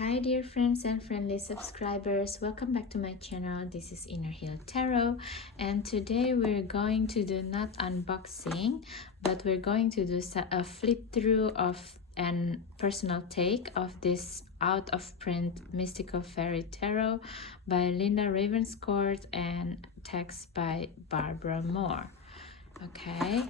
Hi dear friends and friendly subscribers, welcome back to my channel. This is Inner Heal Tarot, and today we're going to do not unboxing, but we're going to do a flip through of an personal take of this out of print Mystical Faerie Tarot by Linda Ravenscourt and text by Barbara Moore. Okay,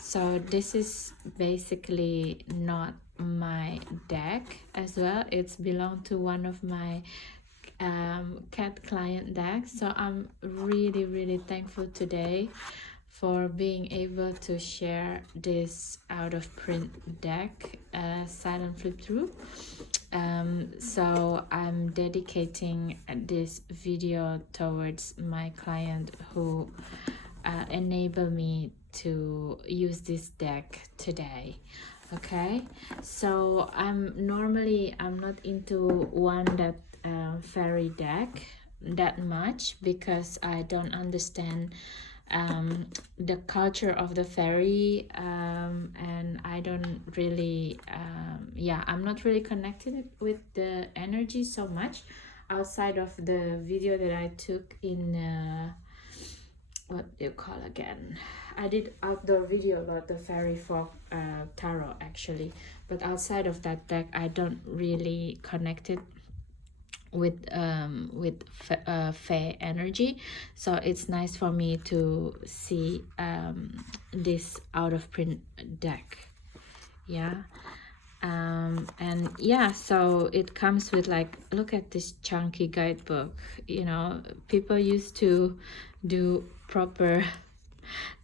so this is basically not my deck as well. It's belonged to one of my cat client decks, so I'm really thankful today for being able to share this out of print deck silent flip through. So I'm dedicating this video towards my client who enable me to use this deck today. Okay, so I'm not into one that fairy deck that much because I don't understand the culture of the fairy, and I don't really I'm not really connected with the energy so much outside of the video that I took in what do you call again, I did outdoor video about the fairy folk tarot actually, but outside of that deck I don't really connect it with fae energy, so it's nice for me to see this out of print deck. And yeah, so it comes with, like, look at this chunky guidebook. You know, people used to do proper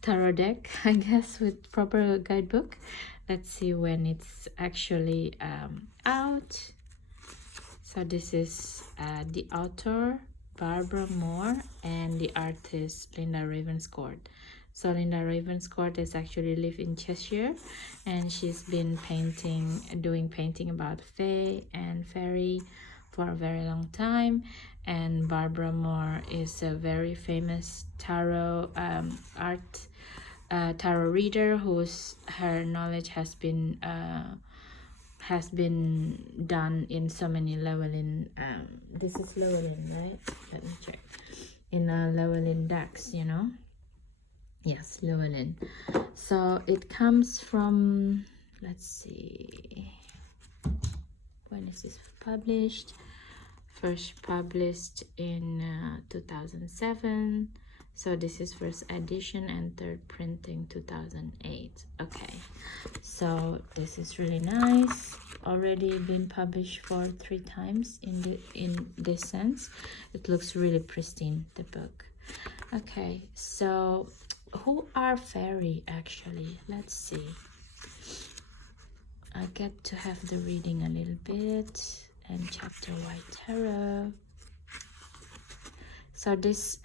tarot deck, I guess, with proper guidebook. Let's see when it's actually out. So this is the author Barbara Moore and the artist Linda Ravenscourt. So Linda Ravenscourt is actually live in Cheshire, and she's been doing painting about fae and fairy for a very long time. And Barbara Moore is a very famous tarot tarot reader her knowledge has been done in so many Llewellyn. This is Llewellyn, right? Let me check. In a Llewellyn decks, you know. Yes, Llewellyn. So it comes from, let's see, when is this published? First published in 2007. So this is first edition, and third printing 2008. Okay, so this is really nice. Already been published for 3 times in this sense. It looks really pristine, the book. Okay, so who are fairy actually? Let's see. I get to have the reading a little bit, and chapter white tarot. So this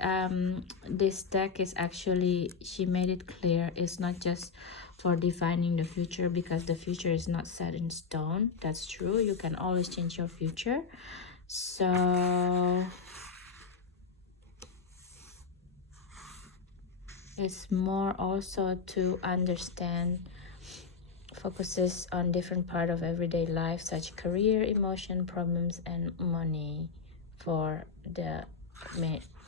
this deck is actually, she made it clear, it's not just for defining the future, because the future is not set in stone. That's true, you can always change your future. So it's more also to understand, focuses on different part of everyday life, such career, emotion, problems, and money, for the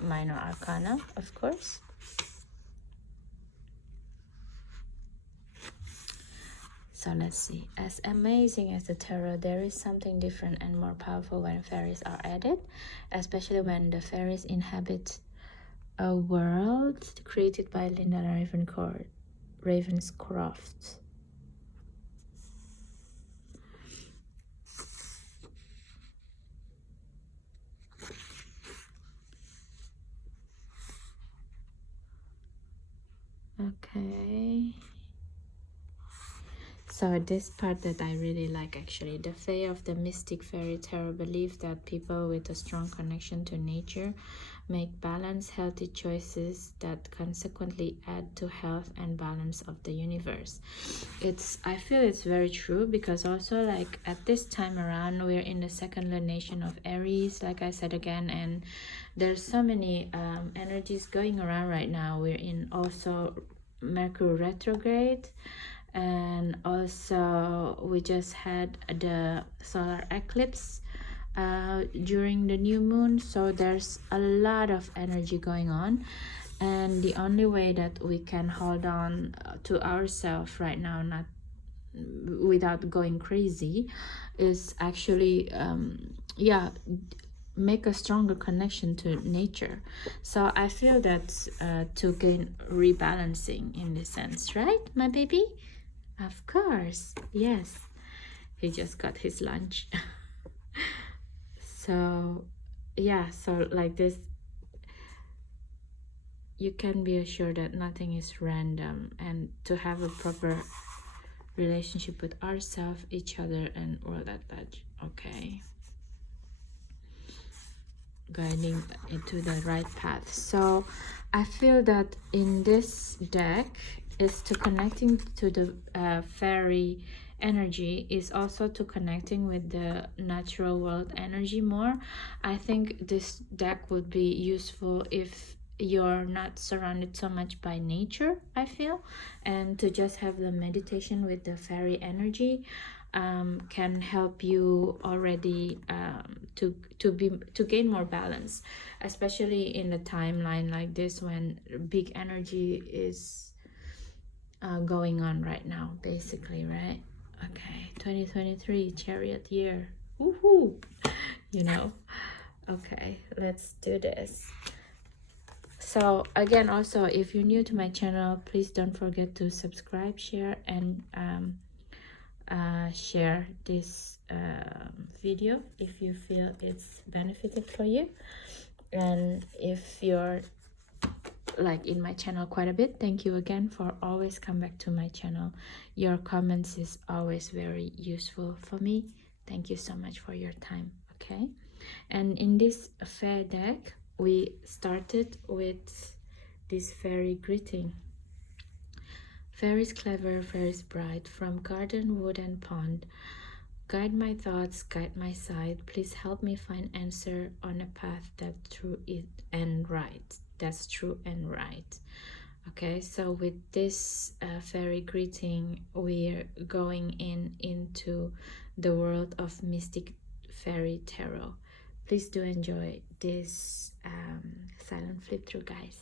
minor arcana, of course. So let's see. As amazing as the tarot, there is something different and more powerful when fairies are added, especially when the fairies inhabit a world created by Linda Ravenscroft. Okay. So this part that I really like, actually. The Fae of the Mystic Fairy Tarot believe that people with a strong connection to nature make balanced, healthy choices that consequently add to health and balance of the universe. I feel it's very true, because also, like, at this time around, we're in the second lunation of Aries, like I said again, and there's so many energies going around right now. We're in also Mercury retrograde, and also we just had the solar eclipse during the new moon, so there's a lot of energy going on, and the only way that we can hold on to ourselves right now, not without going crazy, is actually yeah, make a stronger connection to nature. So I feel that to gain rebalancing in this sense, right, my baby? Of course, yes. He just got his lunch. So yeah, so like this, you can be assured that nothing is random, and to have a proper relationship with ourselves, each other, and world at large. Okay, guiding into the right path. So I feel that in this deck is to connecting to the fairy energy, is also to connecting with the natural world energy more. I think this deck would be useful if you're not surrounded so much by nature, I feel, and to just have the meditation with the fairy energy can help you already to gain more balance, especially in the timeline like this when big energy is going on right now, basically, right? Okay, 2023 chariot year. Woohoo! You know. Okay, let's do this. So again, also, if you're new to my channel, please don't forget to subscribe, share, and share this video if you feel it's benefited for you. And if you're like in my channel quite a bit, thank you again for always come back to my channel. Your comments is always very useful for me. Thank you so much for your time. Okay, and in this fair deck we started with this fairy greeting. Fairies clever, fairies bright, from garden, wood, and pond. Guide my thoughts, guide my side. Please help me find answer on a path that's true and right. That's true and right. Okay, so with this fairy greeting, we're going into the world of mystic fairy tarot. Please do enjoy this silent flip through, guys.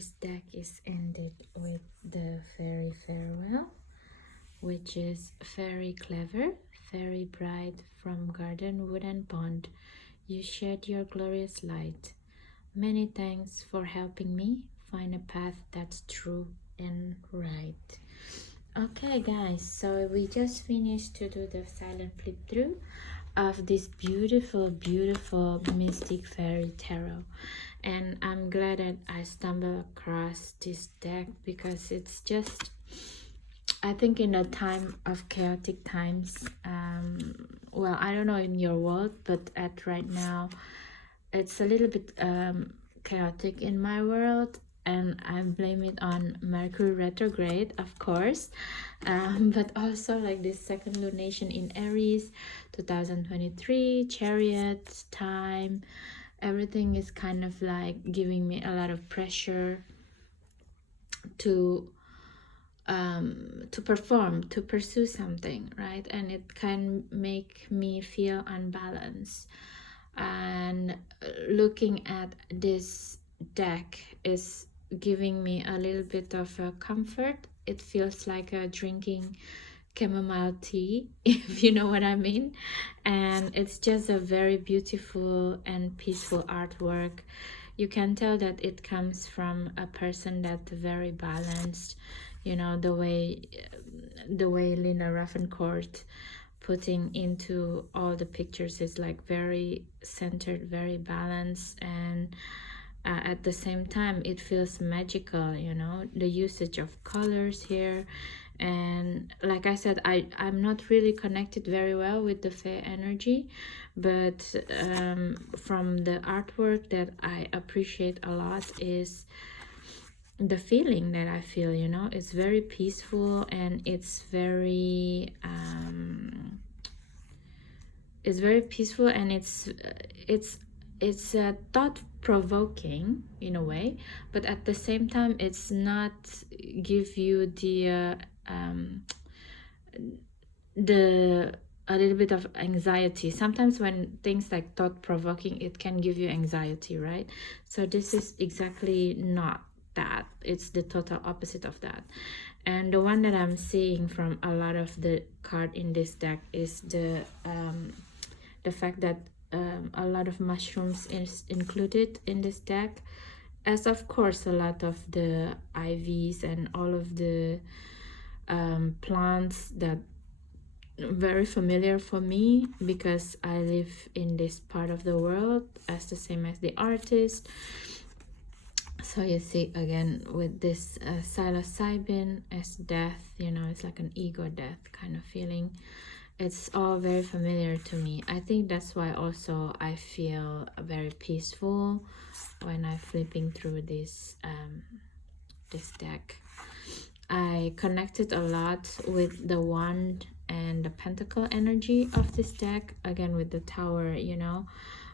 this deck is ended with the Fairy Farewell, which is very clever, very bright, from garden, wood and pond. You shed your glorious light. Many thanks for helping me find a path that's true and right. Okay guys, so we just finished to do the silent flip through of this beautiful Mystic Fairy tarot, and I'm glad that I stumbled across this deck because it's just, I think in a time of chaotic times, well, I don't know in your world, but at right now it's a little bit chaotic in my world, and I blame it on Mercury retrograde, of course, but also like this second lunation in Aries 2023, Chariot time. Everything is kind of like giving me a lot of pressure to perform, to pursue something, right? And it can make me feel unbalanced. And looking at this deck is giving me a little bit of a comfort. It feels like drinking chamomile tea, if you know what I mean. And it's just a very beautiful and peaceful artwork. You can tell that it comes from a person that's very balanced, you know, the way Lina Raffencourt putting into all the pictures is like very centered, very balanced, and at the same time it feels magical, you know, the usage of colors here. And like I said, I'm not really connected very well with the fair energy, but from the artwork that I appreciate a lot is the feeling that I feel, you know. It's very peaceful, and it's very peaceful, and it's thought-provoking in a way, but at the same time it's not give you the a little bit of anxiety. Sometimes when things like thought-provoking, it can give you anxiety, right? So this is exactly not that. It's the total opposite of that. And the one that I'm seeing from a lot of the card in this deck is the fact that a lot of mushrooms is included in this deck, as of course a lot of the IVs and all of the plants that very familiar for me because I live in this part of the world as the same as the artist. So you see again with this psilocybin as death, you know, it's like an ego death kind of feeling. It's all very familiar to me. I think that's why also I feel very peaceful when I'm flipping through this this deck. I connected a lot with the wand and the pentacle energy of this deck, again with the tower, you know,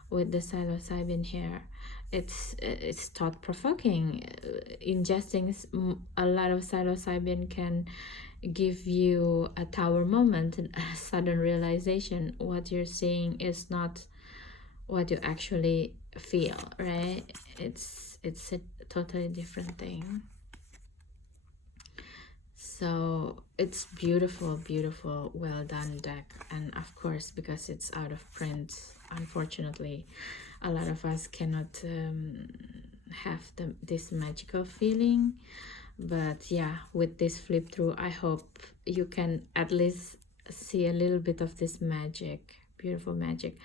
with the psilocybin here. It's thought-provoking. Ingesting a lot of psilocybin can give you a tower moment and a sudden realization what you're seeing is not what you actually feel, right? It's a totally different thing. So it's beautiful, well done deck. And of course, because it's out of print, unfortunately a lot of us cannot have this magical feeling. But yeah, with this flip through, I hope you can at least see a little bit of this magic, beautiful magic,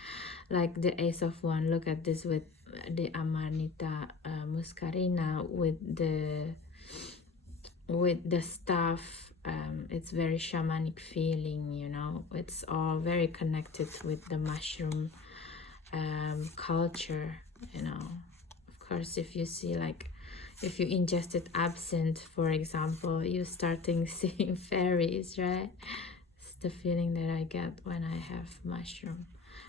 like the Ace of Wands. Look at this with the Amanita muscarina with the staff. It's very shamanic feeling, you know. It's all very connected with the mushroom culture, you know. Of course, if you see, like, if you ingested absinthe, for example, you starting seeing fairies, right? It's the feeling that I get when I have mushroom.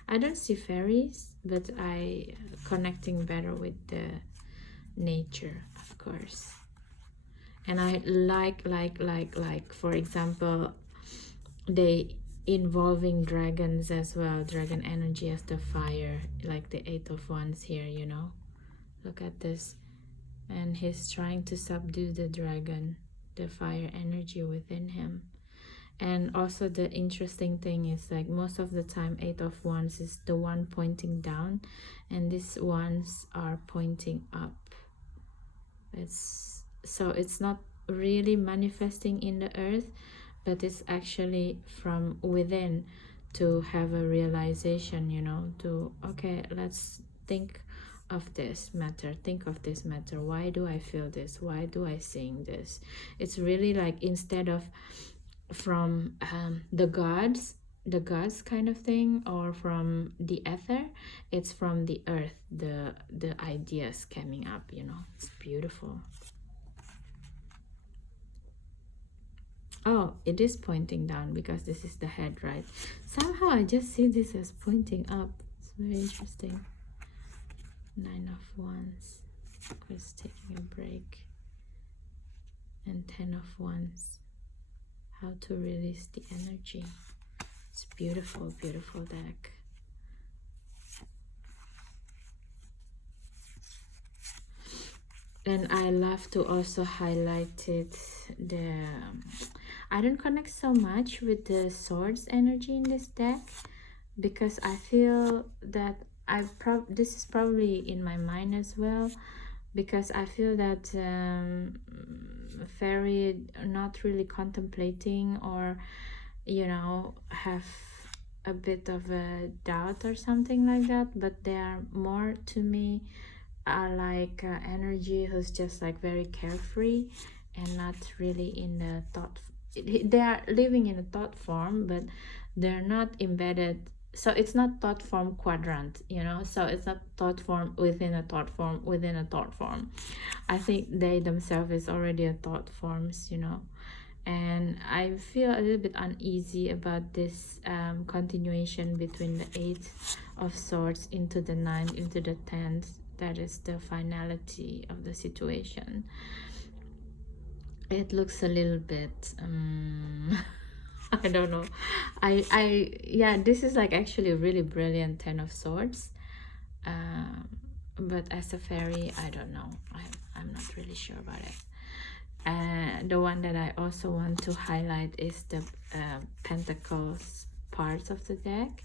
I don't see fairies, but I connecting better with the nature, of course. And I like for example, they involving dragons as well, dragon energy as the fire, like the Eight of Wands here, you know. Look at this. and he's trying to subdue the dragon, the fire energy within him. And also the interesting thing is, like, most of the time 8 of Wands is the one pointing down, and these ones are pointing up. It's not really manifesting in the earth, but it's actually from within, to have a realization, you know, to, okay, let's think of this matter, why do I feel this, why do I sing this. It's really like, instead of from the gods kind of thing, or from the ether, it's from the earth, the ideas coming up, you know. It's beautiful. Oh, it is pointing down because this is the head, right? Somehow I just see this as pointing up. It's very interesting. 9 of Wands, Chris taking a break, and 10 of Wands, how to release the energy. It's beautiful, beautiful deck. And I love to also highlight it, I don't connect so much with the swords energy in this deck, because I feel that this is probably in my mind as well, because I feel that fairy not really contemplating, or, you know, have a bit of a doubt or something like that, but they are more, to me, are like energy who's just like very carefree and not really in the thought. They are living in a thought form, but they're not embedded. So it's not thought form quadrant, you know. So it's not thought form within a thought form within a thought form. I think they themselves is already a thought forms, you know. And I feel a little bit uneasy about this continuation between the 8 of Swords into the 9th, into the 10th. That is the finality of the situation. It looks a little bit I don't know. Yeah, this is like actually a really brilliant 10 of Swords, but as a fairy, I don't know. I'm not really sure about it. The one that I also want to highlight is the Pentacles parts of the deck.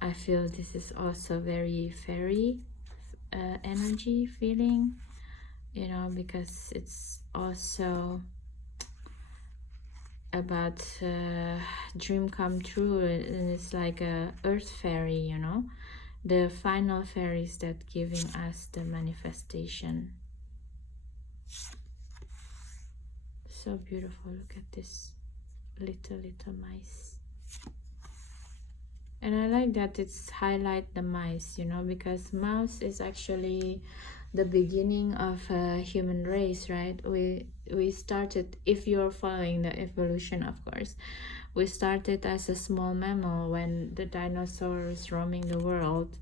I feel this is also very fairy energy feeling, you know, because it's also about dream come true, and it's like a earth fairy, you know, the final fairies that giving us the manifestation. So beautiful. Look at this little mice. And I like that it's highlight the mice, you know, because mouse is actually the beginning of a human race, right? We started, if you're following the evolution, of course, we started as a small mammal when the dinosaurs roaming the world,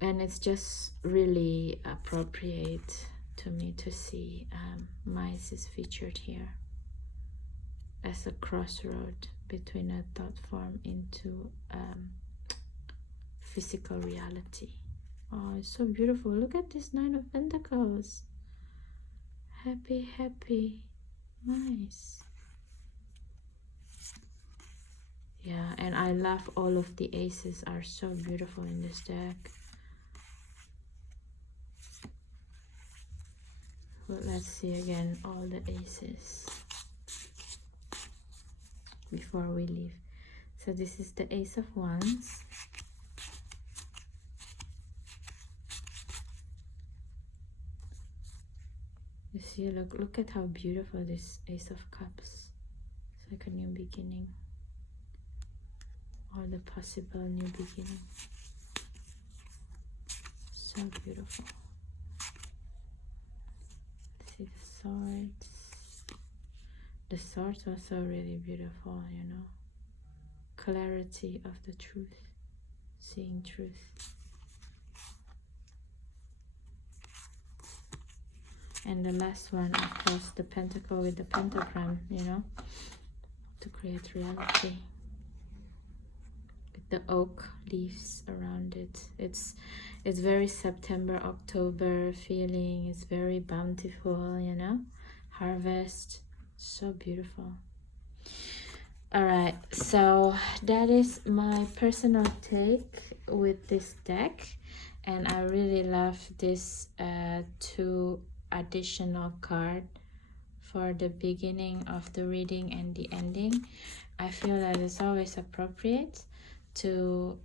and it's just really appropriate to me to see mice is featured here as a crossroad between a thought form into physical reality. Oh, it's so beautiful. Look at this 9 of Pentacles. Happy, happy. Nice. Yeah, and I love all of the aces are so beautiful in this deck. Well, let's see again all the aces before we leave. So this is the Ace of Wands. You see, look at how beautiful this Ace of Cups. It's like a new beginning, or the possible new beginning. So beautiful. See the swords. The swords are so really beautiful, you know. Clarity of the truth, seeing truth. And the last one, of course, the pentacle with the pentagram, you know, to create reality. With the oak leaves around it. It's very September, October feeling. It's very bountiful, you know, harvest. So beautiful. All right, so that is my personal take with this deck, and I really love this two additional card for the beginning of the reading and the ending. I feel that it's always appropriate to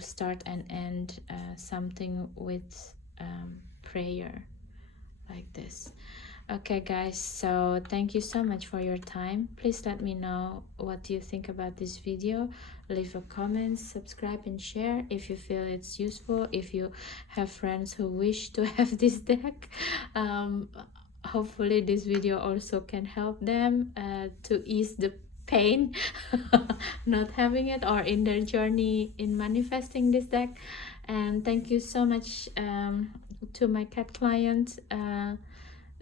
start and end something with prayer like this. Okay guys, so thank you so much for your time. Please let me know what you think about this video. Leave a comment, subscribe and share if you feel it's useful. If you have friends who wish to have this deck, hopefully this video also can help them to ease the pain not having it, or in their journey in manifesting this deck. And thank you so much to my cat client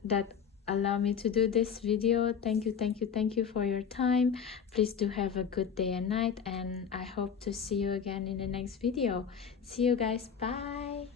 that allow me to do this video. Thank you for your time. Please do have a good day and night, and I hope to see you again in the next video. See you guys. Bye.